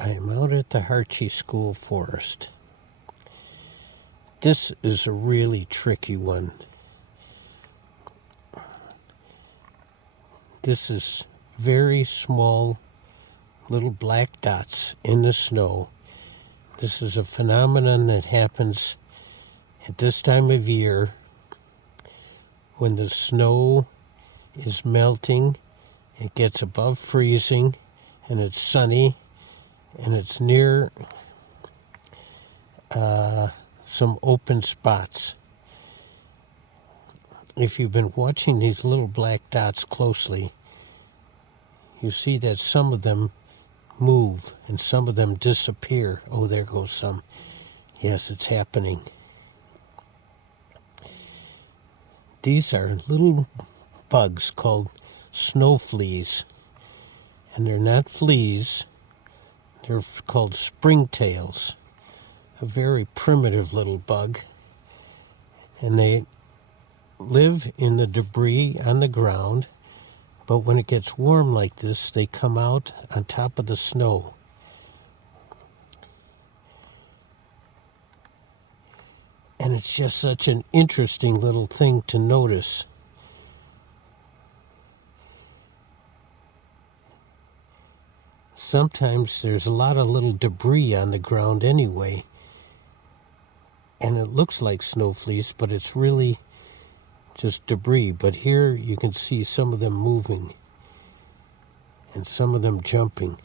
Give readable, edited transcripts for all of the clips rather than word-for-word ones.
I am out at the Harchie School Forest. This is a really tricky one. This is very small little black dots in the snow. This is a phenomenon that happens at this time of year when the snow is melting, it gets above freezing, and it's sunny, and it's near some open spots. If you've been watching these little black dots closely, you see that some of them move and some of them disappear. Oh, there goes some. Yes, it's happening. These are little bugs called snow fleas, and they're not fleas. They're called springtails, a very primitive little bug, and they live in the debris on the ground, but when it gets warm like this, they come out on top of the snow. And it's just such an interesting little thing to notice. Sometimes there's a lot of little debris on the ground anyway, and it looks like snow fleas, but it's really just debris. But here you can see some of them moving and some of them jumping.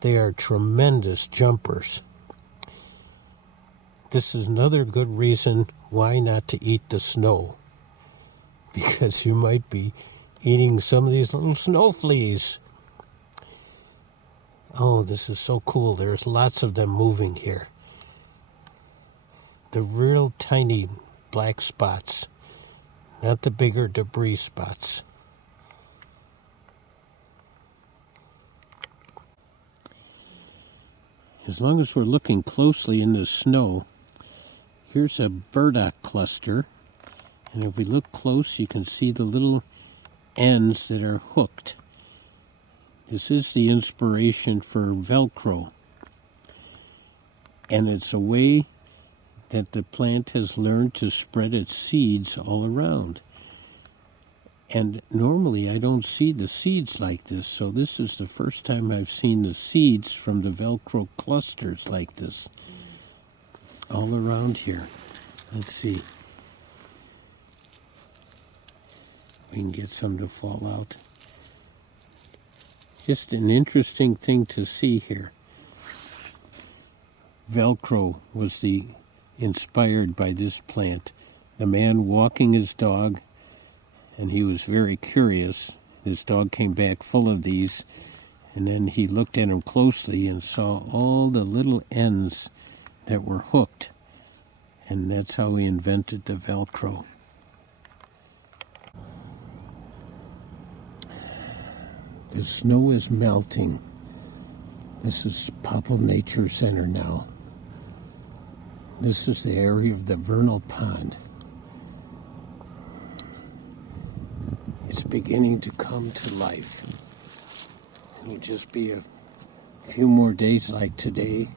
They are tremendous jumpers. This is another good reason why not to eat the snow, because you might be eating some of these little snow fleas. Oh, this is so cool. There's lots of them moving here. The real tiny black spots, not the bigger debris spots. As long as we're looking closely in the snow, here's a burdock cluster, and if we look close, you can see the little ends that are hooked. This is the inspiration for Velcro, and it's a way that the plant has learned to spread its seeds all around. And normally I don't see the seeds like this, so this is the first time I've seen the seeds from the Velcro clusters like this all around here. Let's see. We can get some to fall out. Just an interesting thing to see here. Velcro was inspired by this plant. The man walking his dog, and he was very curious. His dog came back full of these, and then he looked at them closely and saw all the little ends that were hooked, and that's how he invented the Velcro. The snow is melting. This is Popple Nature Center now. This is the area of the vernal pond. It's beginning to come to life. It'll just be a few more days like today,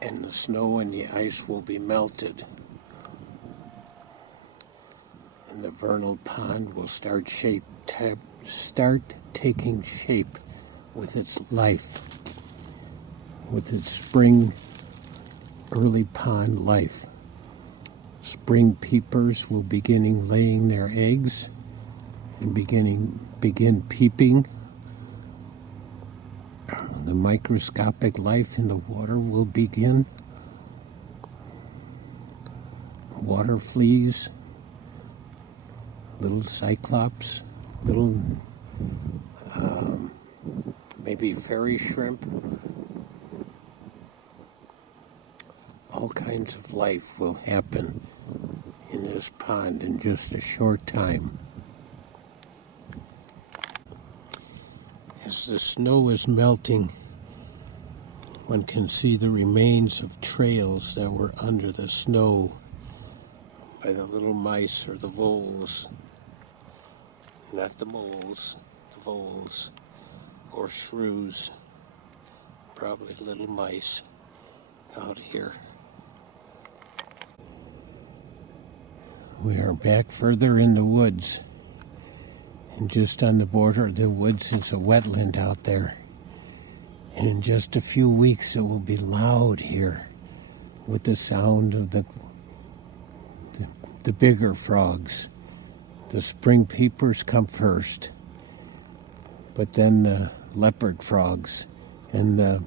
and the snow and the ice will be melted. And the vernal pond will start taking shape with its life, with its spring, early pond life. Spring peepers will begin laying their eggs and begin peeping. The microscopic life in the water will begin. Water fleas, little cyclops, little maybe fairy shrimp. All kinds of life will happen in this pond in just a short time. As the snow is melting, one can see the remains of trails that were under the snow by the little mice or the voles. Not the moles, the voles, or shrews. probably little mice out here. We are back further in the woods. And just on the border of the woods is a wetland out there. And in just a few weeks it will be loud here with the sound of the bigger frogs. The spring peepers come first, but then the leopard frogs and the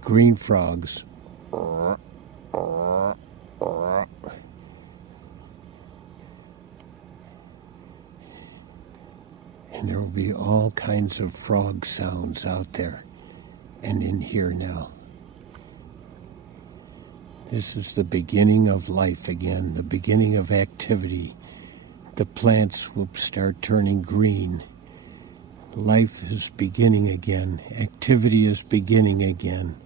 green frogs. And there will be all kinds of frog sounds out there and in here now. This is the beginning of life again, the beginning of activity. The plants will start turning green. Life is beginning again. Activity is beginning again.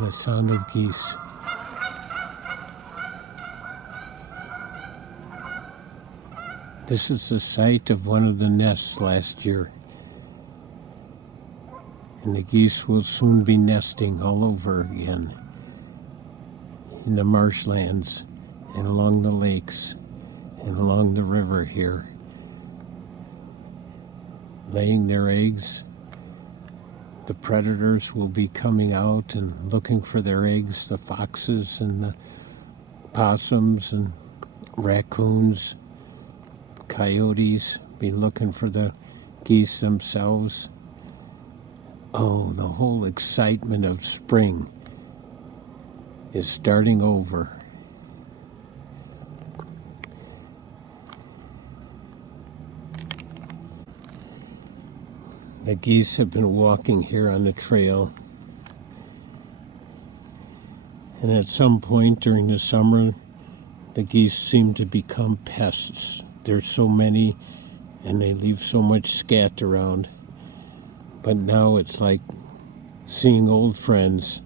The sound of geese. This is the site of one of the nests last year. And the geese will soon be nesting all over again in the marshlands and along the lakes and along the river here, laying their eggs. The predators will be coming out and looking for their eggs, the foxes and the possums and raccoons, coyotes be looking for the geese themselves. Oh, the whole excitement of spring is starting over. The geese have been walking here on the trail, and at some point during the summer, the geese seem to become pests. There's so many, and they leave so much scat around. But now it's like seeing old friends.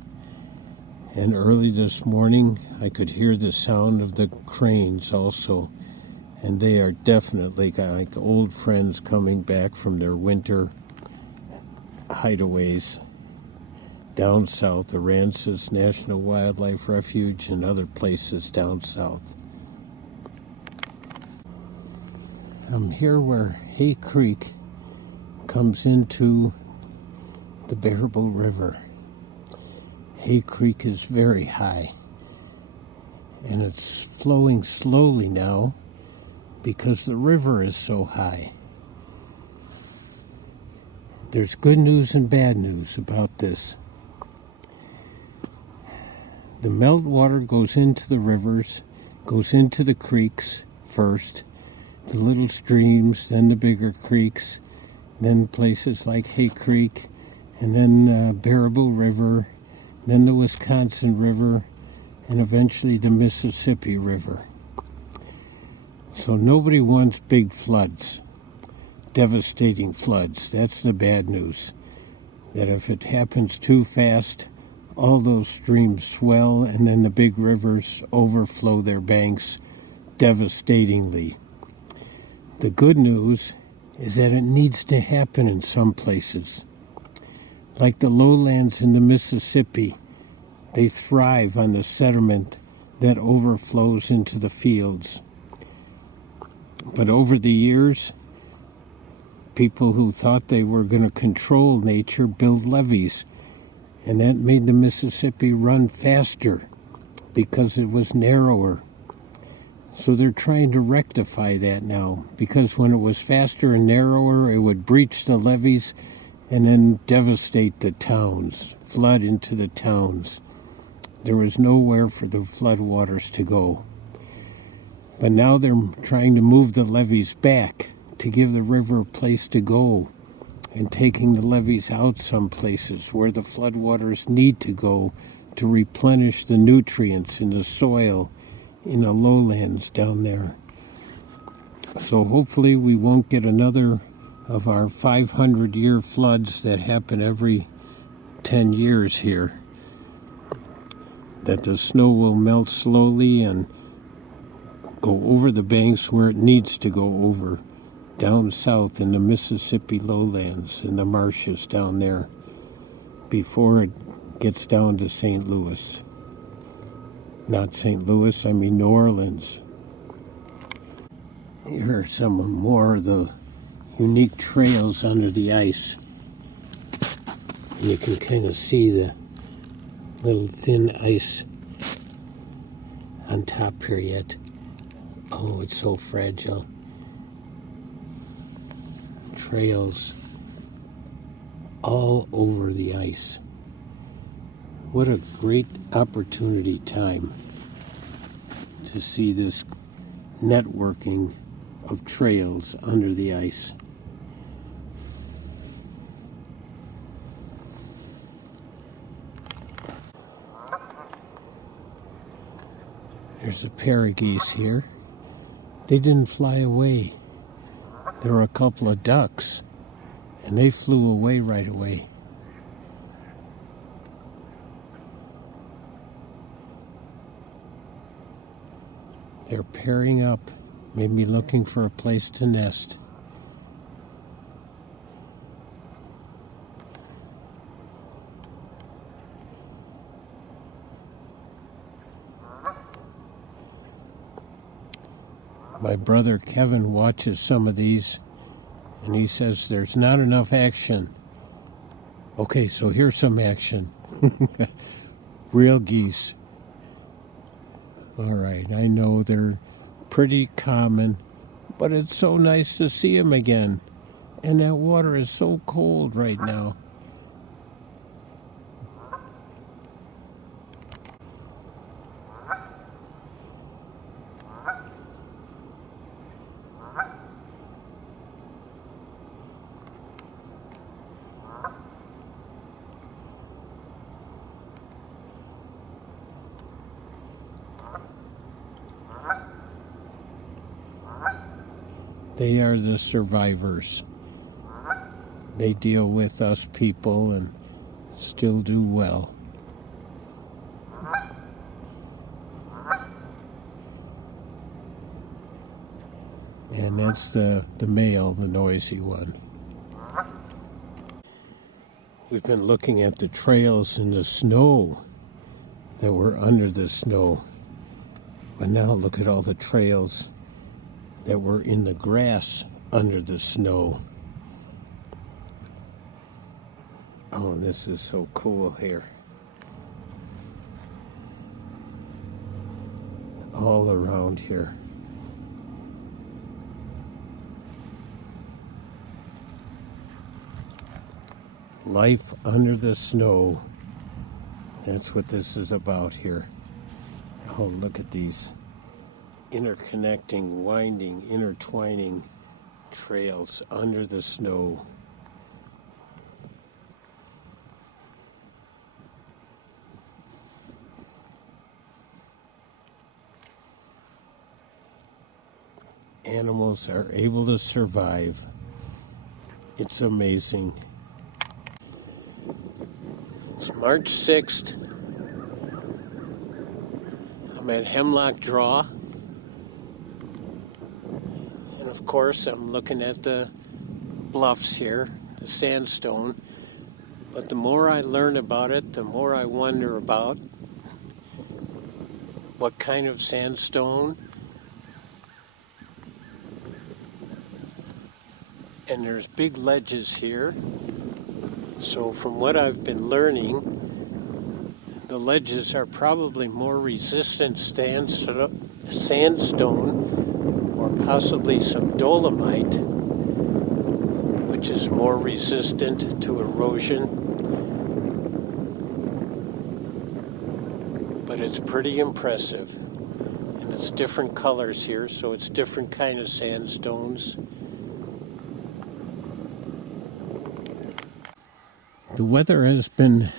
And early this morning, I could hear the sound of the cranes also, and they are definitely like old friends coming back from their winter hideaways down south, Aransas National Wildlife Refuge and other places down south. I'm here where Hay Creek comes into the Baraboo River. Hay Creek is very high, and it's flowing slowly now because the river is so high. There's good news and bad news about this. The meltwater goes into the rivers, goes into the creeks first, the little streams, then the bigger creeks, then places like Hay Creek, and then Baraboo River, then the Wisconsin River, and eventually the Mississippi River. So nobody wants big floods. Devastating floods. That's the bad news. That if it happens too fast, all those streams swell and then the big rivers overflow their banks devastatingly. The good news is that it needs to happen in some places. Like the lowlands in the Mississippi, they thrive on the sediment that overflows into the fields. But over the years, people who thought they were going to control nature built levees, and that made the Mississippi run faster because it was narrower. So they're trying to rectify that now, because when it was faster and narrower, it would breach the levees and then devastate the towns, flood into the towns. There was nowhere for the floodwaters to go. But now they're trying to move the levees back to give the river a place to go, and taking the levees out some places where the floodwaters need to go to replenish the nutrients in the soil in the lowlands down there. So hopefully we won't get another of our 500-year floods that happen every 10 years here. that the snow will melt slowly and go over the banks where it needs to go over, down south in the Mississippi lowlands and the marshes down there, before it gets down to St. Louis. Not St. Louis, I mean New Orleans. Here are some more of the unique trails under the ice. And you can kind of see the little thin ice on top here yet. Oh, it's so fragile. Trails all over the ice. What a great opportunity time to see this networking of trails under the ice. There's a pair of geese here. They didn't fly away. There were a couple of ducks, and they flew away right away. They're pairing up, maybe looking for a place to nest. My brother Kevin watches some of these, and he says there's not enough action. Okay, so here's some action. Real geese. All right, I know they're pretty common, but it's so nice to see them again. And that water is so cold right now. They are the survivors. They deal with us people and still do well. And that's the male, the noisy one. We've been looking at the trails in the snow that were under the snow. But now look at all the trails that were in the grass under the snow. Oh, this is so cool here. All around here. Life under the snow. That's what this is about here. Oh, look at these interconnecting, winding, intertwining trails under the snow. Animals are able to survive. It's amazing. It's March 6th. I'm at Hemlock Draw. And of course, I'm looking at the bluffs here, the sandstone. But the more I learn about it, the more I wonder about what kind of sandstone. And there's big ledges here. So from what I've been learning, the ledges are probably more resistant sandstone, or possibly some dolomite, which is more resistant to erosion. But it's pretty impressive. And it's different colors here, so it's different kind of sandstones. The weather has been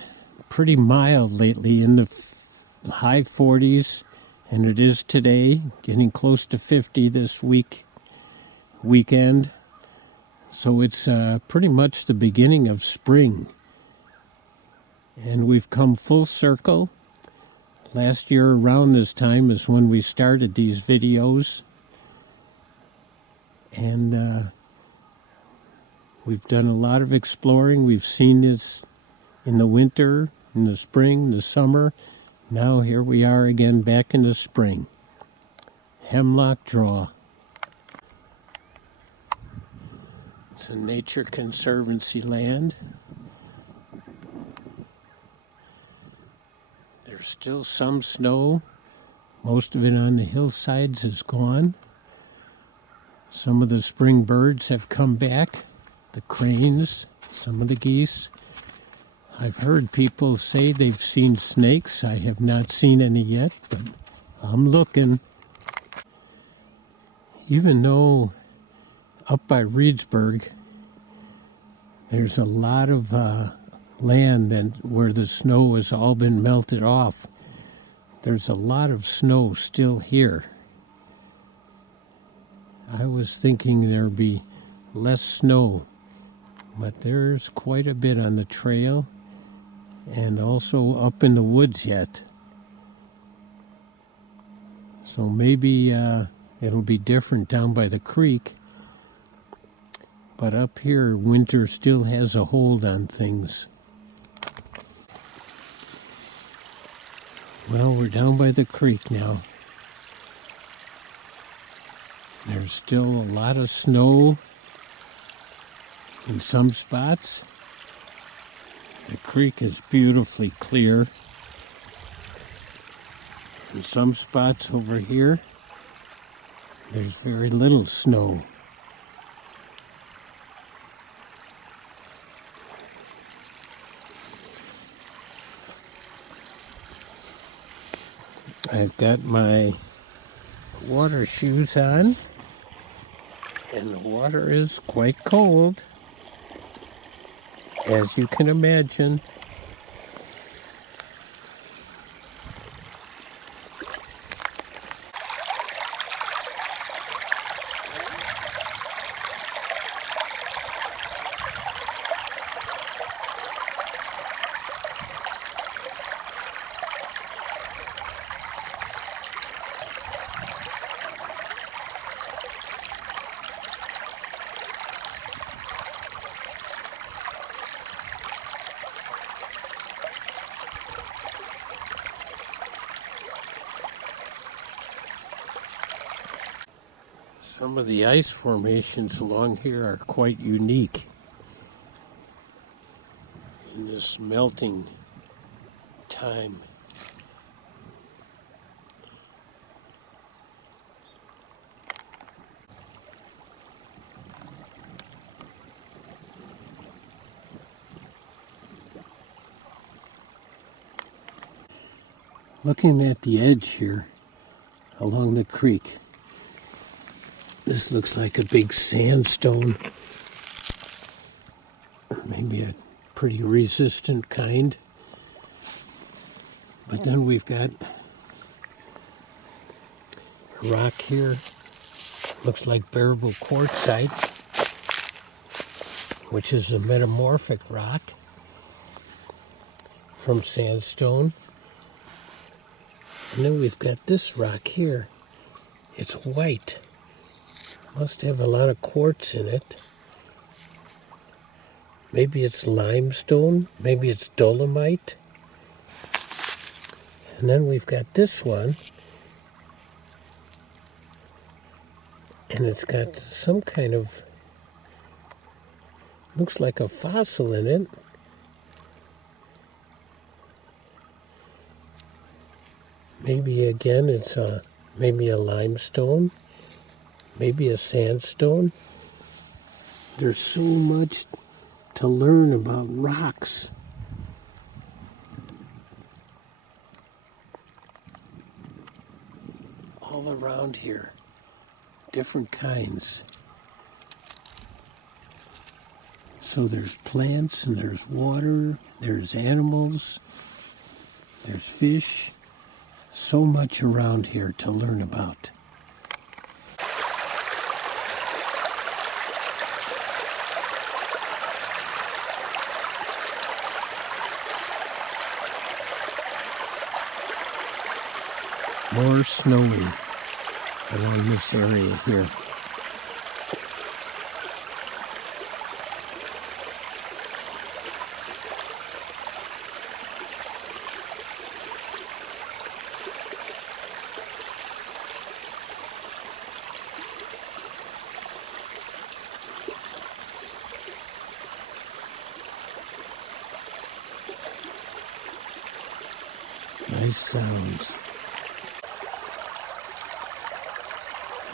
pretty mild lately, in the high 40s, and it is today, getting close to 50 this weekend. So it's pretty much the beginning of spring. And we've come full circle. Last year around this time is when we started these videos. And we've done a lot of exploring. We've seen this in the winter, in the spring, the summer. Now here we are again back in the spring. Hemlock Draw. It's a Nature Conservancy land. There's still some snow. Most of it on the hillsides is gone. Some of the spring birds have come back. The cranes, some of the geese. I've heard people say they've seen snakes. I have not seen any yet, but I'm looking. Even though up by Reedsburg, there's a lot of land where the snow has all been melted off. There's a lot of snow still here. I was thinking there'd be less snow, but there's quite a bit on the trail and also up in the woods yet. So maybe it'll be different down by the creek, but up here winter still has a hold on things. Well, we're down by the creek now. There's still a lot of snow in some spots. The creek is beautifully clear. In some spots over here, there's very little snow. I've got my water shoes on, and the water is quite cold, as you can imagine. Some of the ice formations along here are quite unique in this melting time. Looking at the edge here along the creek, this looks like a big sandstone, or maybe a pretty resistant kind. But then we've got a rock here, looks like bearable quartzite, which is a metamorphic rock from sandstone. And then we've got this rock here. It's white. Must have a lot of quartz in it. Maybe it's limestone, maybe it's dolomite. And then we've got this one. And it's got some kind of, looks like a fossil in it. Maybe again it's maybe a limestone. Maybe a sandstone. There's so much to learn about rocks. All around here, different kinds. So there's plants and there's water, there's animals, there's fish. So much around here to learn about. More snowy along this area here. Nice sounds.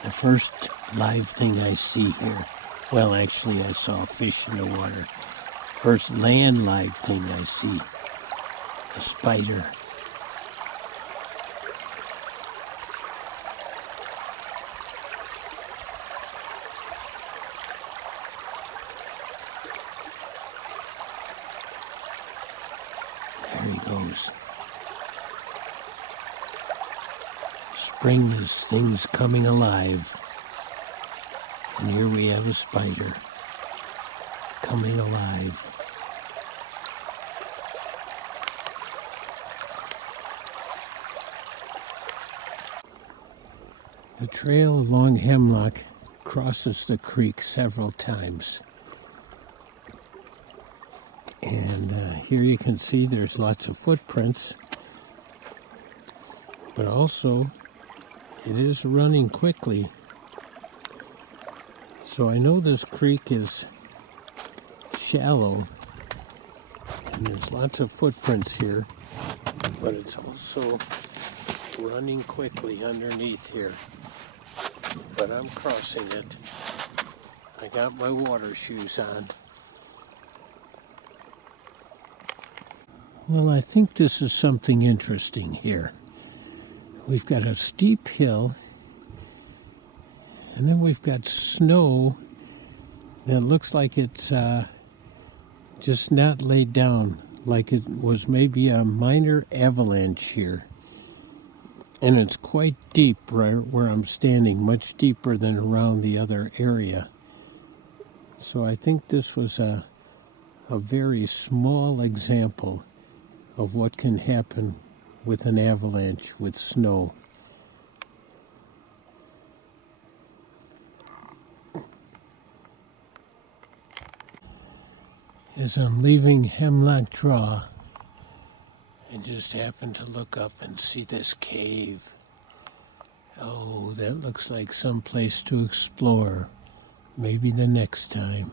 The first live thing I see here, well, actually I saw a fish in the water. First land live thing I see, a spider. There he goes. Spring is things coming alive. And here we have a spider coming alive. The trail along Hemlock crosses the creek several times. And here you can see there's lots of footprints. But also, it is running quickly. So I know this creek is shallow, and there's lots of footprints here, but it's also running quickly underneath here. But I'm crossing it. I got my water shoes on. Well, I think this is something interesting here. We've got a steep hill, and then we've got snow that looks like it's just not laid down, like it was maybe a minor avalanche here. And it's quite deep right where I'm standing, much deeper than around the other area. So I think this was a very small example of what can happen with an avalanche with snow. As I'm leaving Hemlock Draw, I just happened to look up and see this cave. Oh, that looks like some place to explore. Maybe the next time.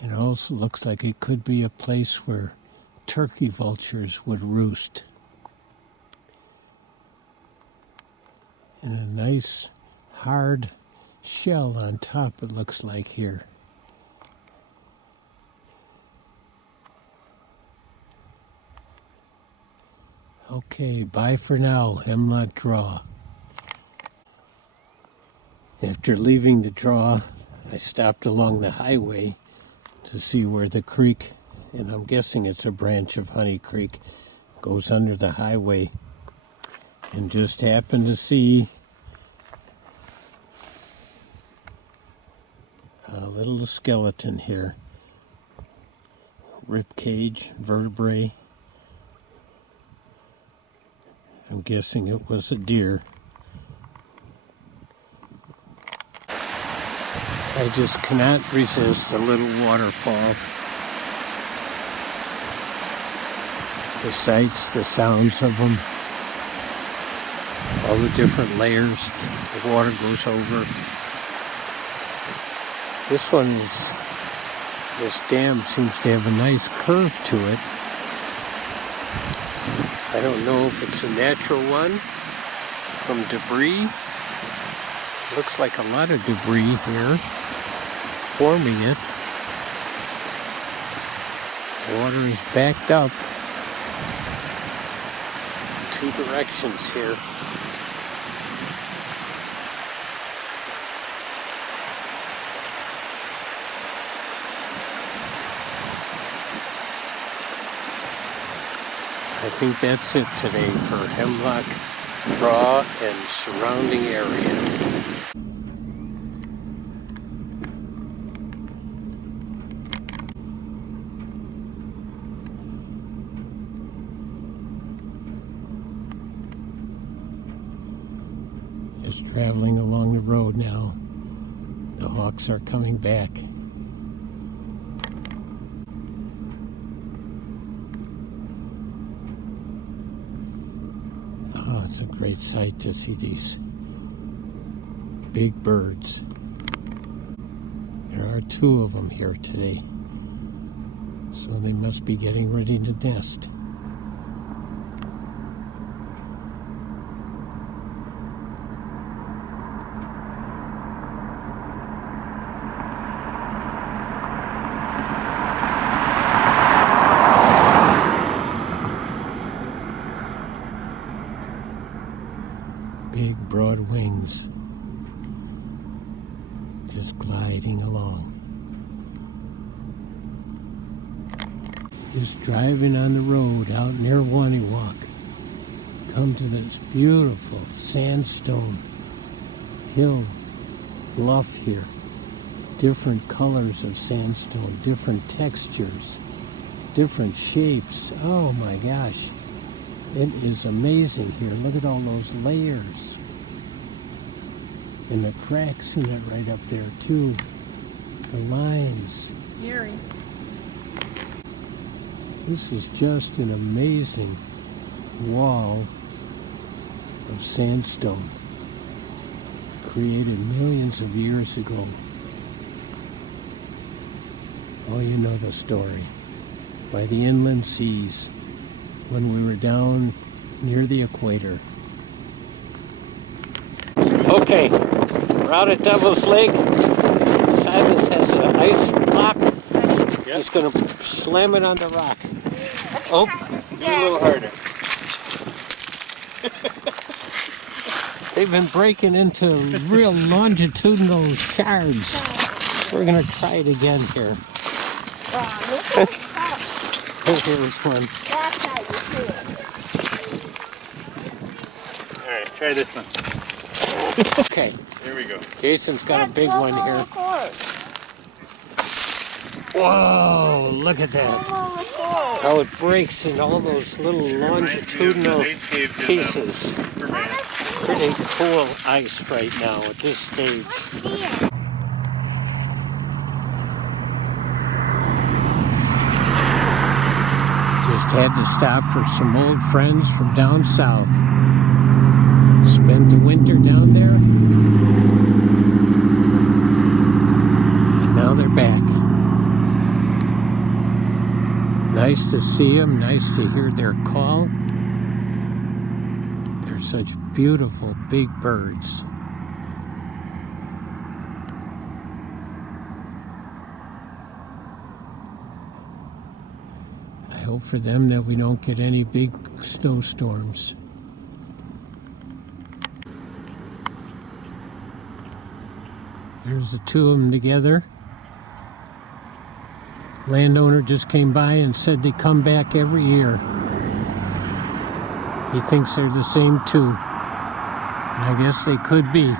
It also looks like it could be a place where turkey vultures would roost. And a nice hard shell on top, it looks like here. Okay, bye for now, Hemlock Draw. After leaving the draw, I stopped along the highway to see where the creek, and I'm guessing it's a branch of Honey Creek, goes under the highway, and just happened to see a little skeleton here. Rib cage, vertebrae. I'm guessing it was a deer. I just cannot resist a little waterfall. The sights, the sounds of them, all the different layers the water goes over. This dam seems to have a nice curve to it. I don't know if it's a natural one from debris. Looks like a lot of debris here forming it. The water is backed up in 2 directions here. I think that's it today for Hemlock Draw and surrounding area. Just traveling along the road now. The hawks are coming back. Oh, it's a great sight to see these big birds. There are 2 of them here today, so they must be getting ready to nest. Big broad wings, just gliding along. Just driving on the road out near Waniwak. Come to this beautiful sandstone hill bluff here. Different colors of sandstone, different textures, different shapes. Oh my gosh. It is amazing here. Look at all those layers. And the cracks in it right up there too. The lines. Eerie. This is just an amazing wall of sandstone created millions of years ago. Oh, you know the story. By the inland seas, when we were down near the equator. Okay, we're out at Devil's Lake. Silas has an ice block. Yep. He's going to slam it on the rock. Oh, Do a little harder. They've been breaking into real longitudinal shards. We're going to try it again here. Here's one. Alright, try this one. Okay. Here we go. Jason's got a big one here. Whoa, look at that. How it breaks in all those little longitudinal pieces. Pretty cool ice right now at this stage. Just had to stop for some old friends from down south. Spent the winter down there, and now they're back. Nice to see them, nice to hear their call. They're such beautiful big birds. I hope for them that we don't get any big snowstorms. There's the 2 of them together. Landowner just came by and said they come back every year. He thinks they're the same 2. And I guess they could be.